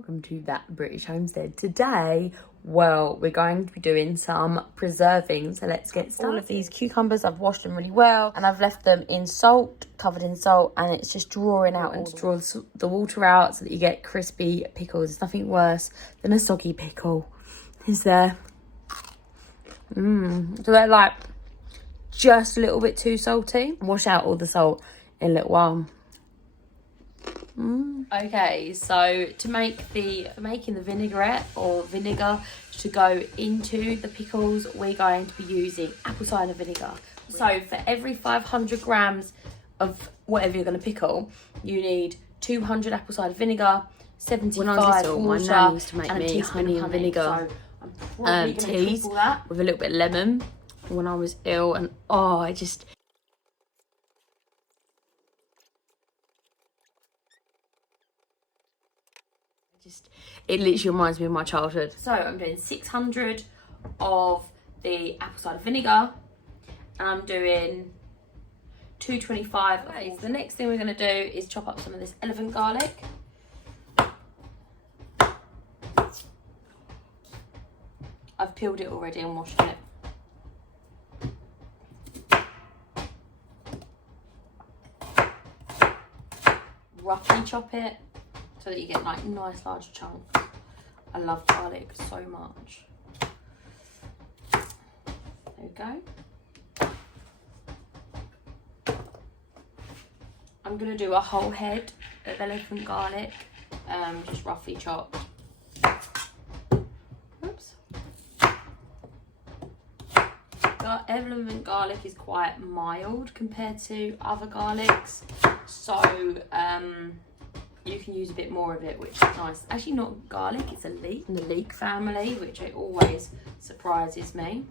welcome to That British Homestead. Today, well, we're going to be doing some preserving, so let's get started. All of these cucumbers, I've washed them really well and I've left them in salt, covered in salt, and it's just drawing out and to draw the water out so that you get crispy pickles. There's nothing worse than a soggy pickle, is there? So they're like just a little bit too salty. Wash out all the salt in a little while. Okay, so to make making the vinaigrette or vinegar to go into the pickles, we're going to be using apple cider vinegar. So for every 500 grams of whatever you're going to pickle, you need 200 apple cider vinegar, 75 water, my nan used to make me honey and vinegar teas with a little bit of lemon when I was ill, and it literally reminds me of my childhood. So I'm doing 600 of the apple cider vinegar, and I'm doing 225 of these. The next thing we're going to do is chop up some of this elephant garlic. I've peeled it already and washed it. Roughly chop it so that you get like nice large chunks. I love garlic so much. There we go. I'm gonna do a whole head of elephant garlic, just roughly chopped. Oops. Elephant garlic is quite mild compared to other garlics, so you can use a bit more of it, which is nice. Actually not garlic, it's a leek, in the leek family, which it always surprises me.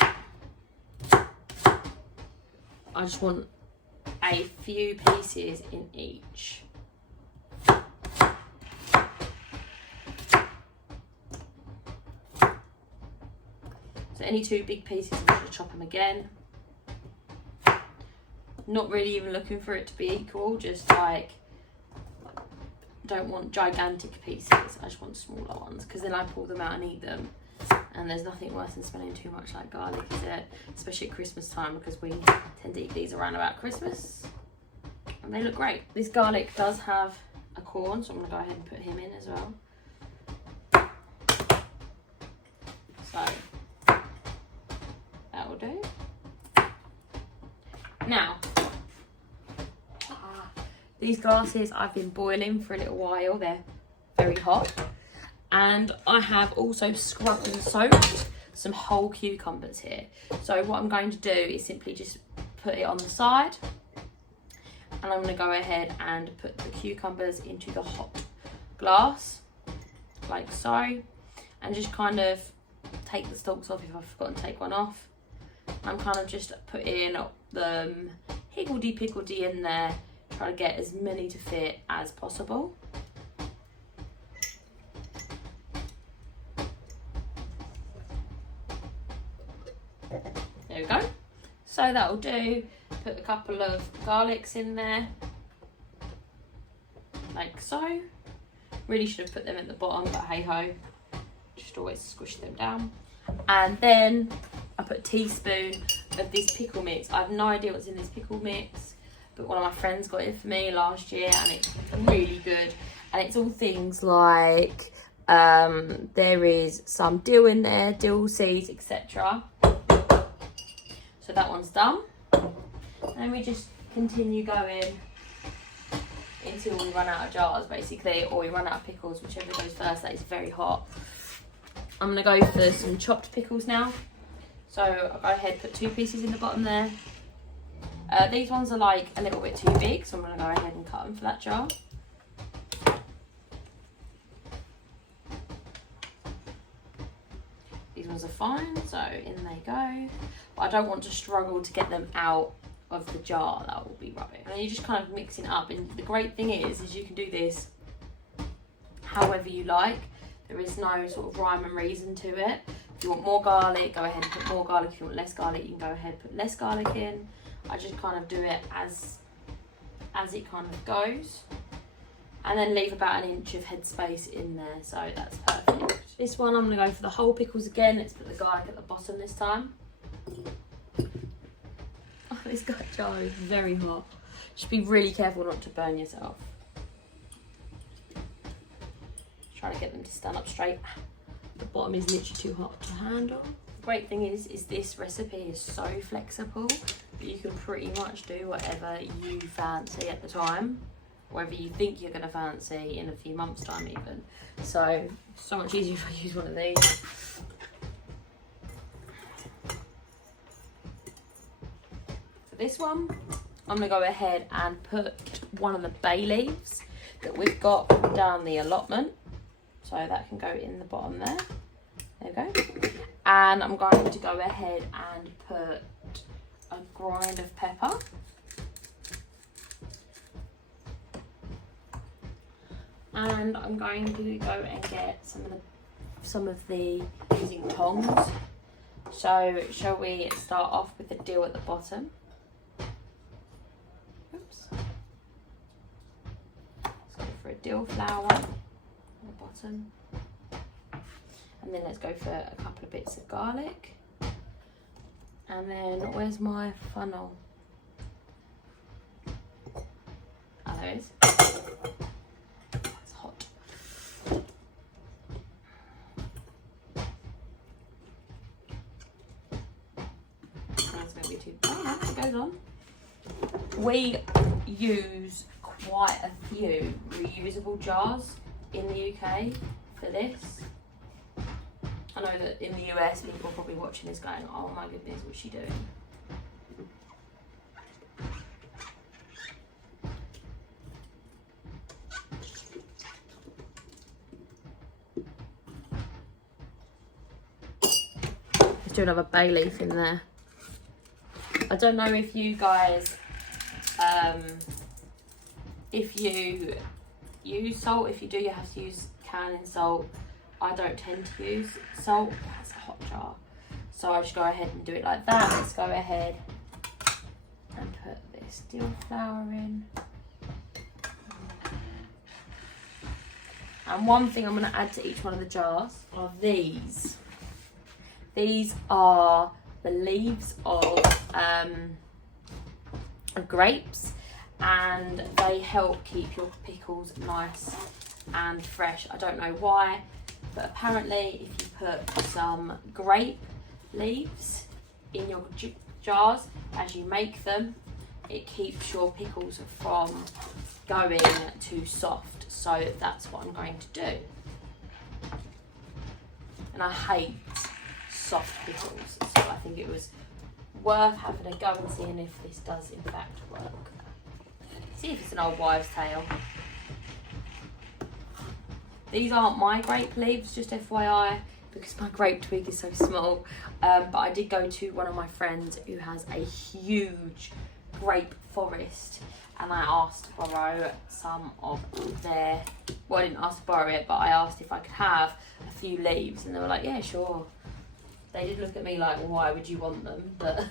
I just want a few pieces in each. So any two big pieces, I'm going to chop them again. Not really even looking for it to be equal, just like, don't want gigantic pieces, I just want smaller ones, because then I pull them out and eat them, and there's nothing worse than smelling too much like garlic, is it? Especially at Christmas time, because we tend to eat these around about Christmas, and they look great. This garlic does have a corn, so I'm going to go ahead and put him in as well. So that will do. Now, these glasses I've been boiling for a little while, they're very hot. And I have also scrubbed and soaked some whole cucumbers here. So what I'm going to do is simply just put it on the side. And I'm going to go ahead and put the cucumbers into the hot glass, like so. And just kind of take the stalks off if I've forgotten to take one off. I'm kind of just putting the higgledy-piggledy in there, try to get as many to fit as possible. There we go. So that'll do. Put a couple of garlics in there, like so. Really should have put them at the bottom, but hey ho, just always squish them down. And then I put a teaspoon of this pickle mix. I have no idea what's in this pickle mix, but one of my friends got it for me last year and it's really good. And it's all things like, there is some dill in there, dill seeds, etc. So that one's done. And we just continue going until we run out of jars, basically, or we run out of pickles, whichever goes first. That is very hot. I'm going to go for some chopped pickles now. So I'll go ahead, put 2 pieces in the bottom there. These ones are like a little bit too big, so I'm going to go ahead and cut them for that jar. These ones are fine, so in they go. But I don't want to struggle to get them out of the jar, that will be rubbish. And you just kind of mix it up, and the great thing is you can do this however you like. There is no sort of rhyme and reason to it. If you want more garlic, go ahead and put more garlic. If you want less garlic, you can go ahead and put less garlic in. I just kind of do it as as it kind of goes. And then leave about an inch of headspace in there, so that's perfect. This one I'm going to go for the whole pickles again. Let's put the garlic at the bottom this time. Oh, this jar is very hot. Just be really careful not to burn yourself. Try to get them to stand up straight. The bottom is literally too hot to handle. The great thing is this recipe is so flexible that you can pretty much do whatever you fancy at the time, whatever you think you're going to fancy in a few months' time even. So much easier if I use one of these. For this one, I'm going to go ahead and put one of the bay leaves that we've got down the allotment. So that can go in the bottom there. There we go. And I'm going to go ahead and put a grind of pepper. And I'm going to go and get some of the using tongs. So shall we start off with the dill at the bottom? Oops. Let's go for a dill flower at the bottom. And then let's go for a couple of bits of garlic. And then where's my funnel? Oh, there it is. It's hot. That's going to be too. Oh no, it goes on. We use quite a few reusable jars in the UK for this. I know that in the US people are probably watching this going, oh my goodness, what's she doing? Let's do another bay leaf in there. I don't know if you guys, if you use salt. If you do, you have to use canning salt. I don't tend to use salt. That's a hot jar. So I just go ahead and do it like that. Let's go ahead and put this dill flower in. And one thing I'm going to add to each one of the jars are these. These are the leaves of grapes, and they help keep your pickles nice and fresh. I don't know why, but apparently if you put some grape leaves in your jars as you make them, it keeps your pickles from going too soft. So that's what I'm going to do. And I hate soft pickles, so I think it was worth having a go and seeing if this does in fact work. See if it's an old wives' tale. These aren't my grape leaves, just FYI, because my grape twig is so small. But I did go to one of my friends who has a huge grape forest, and I asked to borrow some of their, well, I didn't ask to borrow it, but I asked if I could have a few leaves, and they were like, yeah, sure. They did look at me like, well, why would you want them? But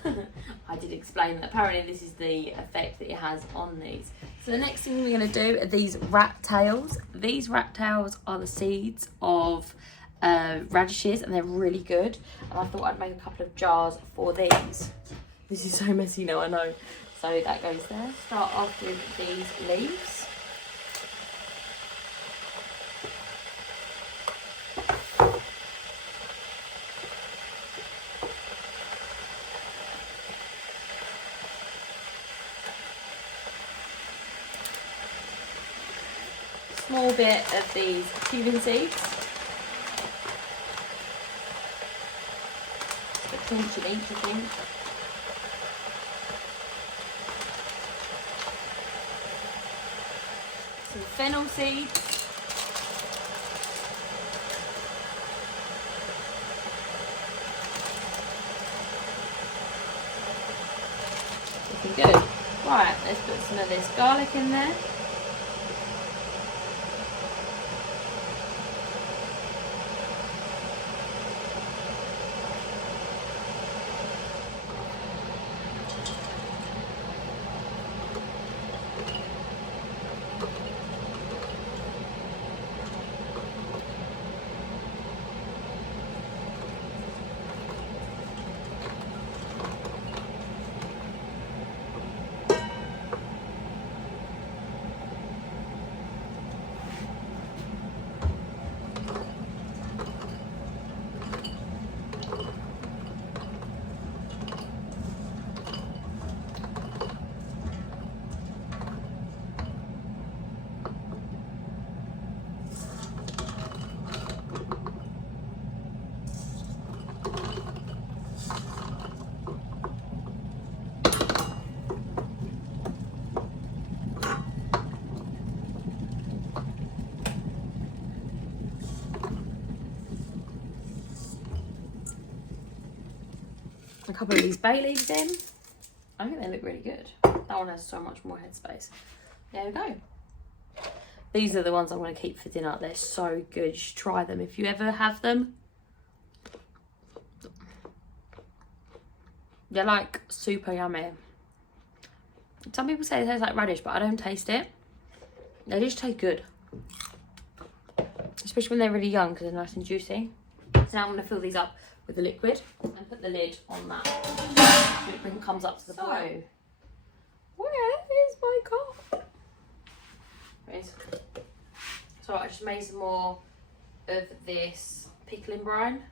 I did explain that apparently this is the effect that it has on these. So the next thing we're going to do are these rat tails. These rat tails are the seeds of radishes, and they're really good. And I thought I'd make a couple of jars for these. This is so messy now, I know. So that goes there. Start off with these leaves. Small bit of these cumin seeds. A pinch of each, I think. Some fennel seeds. Looking good. Right, let's put some of this garlic in there. a couple of these bay leaves in. I think they look really good. That one has so much more headspace. There we go. These are the ones I'm going to keep for dinner. They're so good. You should try them if you ever have them. They're like super yummy. Some people say it tastes like radish, but I don't taste it. They just taste good. Especially when they're really young because they're nice and juicy. So now I'm going to fill these up with the liquid and put the lid on that. So it comes up to the bottom. Where is my cup? So I just made some more of this pickling brine.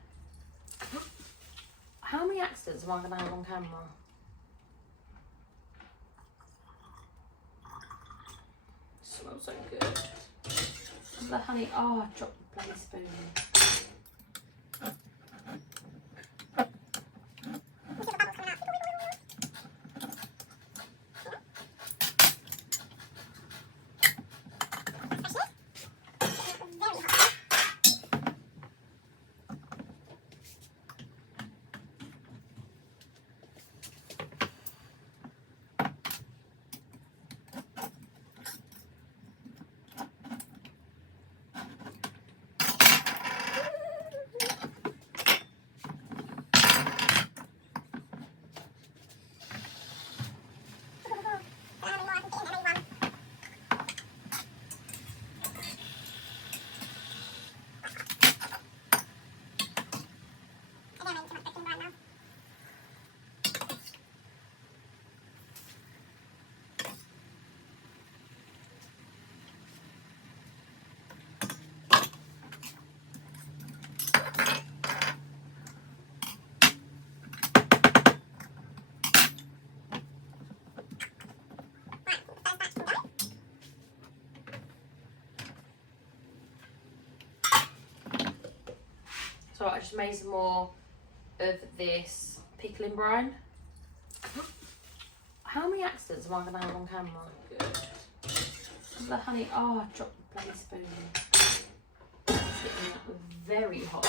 How many accidents am I going to have on camera? Smells so good. And the honey. Oh, I dropped the bloody spoon. So I just made some more of this pickling brine. How many accidents am I going to have on camera? Good. And the honey. Oh, I dropped the bloody spoon. It's getting very hot.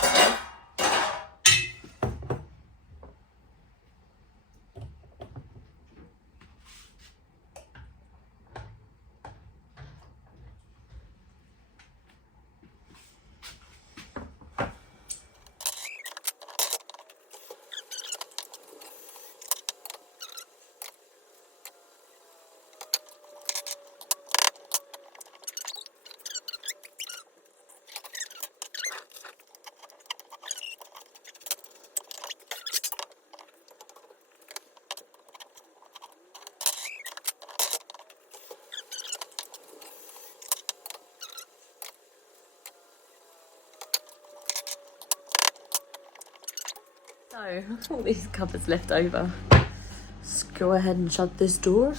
So, all these cupboards left over. Let's go ahead and shut this door.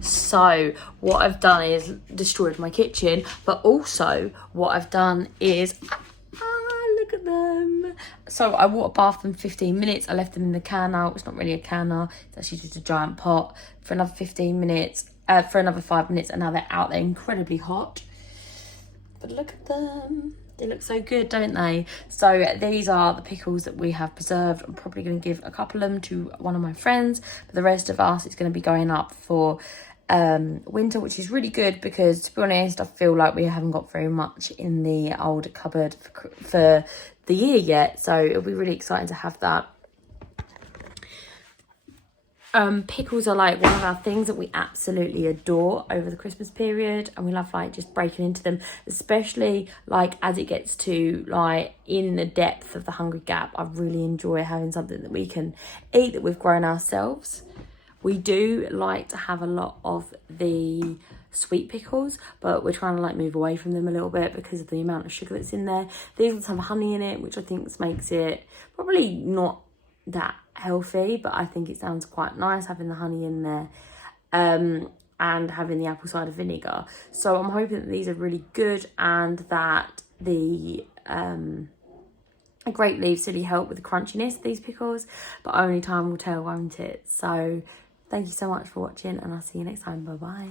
So, what I've done is destroyed my kitchen, but also what I've done is, look at them. So, I water bathed them 15 minutes. I left them in the canner. It's not really a canner. It's actually just a giant pot for another 15 minutes, for another 5 minutes, and now they're out. They're incredibly hot. But look at them. They look so good, don't they? So these are the pickles that we have preserved. I'm probably going to give a couple of them to one of my friends, but the rest of us, it's going to be going up for winter, which is really good because, to be honest, I feel like we haven't got very much in the old cupboard for the year yet. So it'll be really exciting to have that. Pickles are like one of our things that we absolutely adore over the Christmas period, and we love like just breaking into them, especially like as it gets to like in the depth of the hungry gap. I really enjoy having something that we can eat that we've grown ourselves. We do like to have a lot of the sweet pickles, but we're trying to like move away from them a little bit because of the amount of sugar that's in there. These ones have honey in it, which I think makes it probably not that healthy, but I think it sounds quite nice having the honey in there, and having the apple cider vinegar. So I'm hoping that these are really good, and that the grape leaves really help with the crunchiness of these pickles, but only time will tell, won't it? So thank you so much for watching, and I'll see you next time. Bye bye.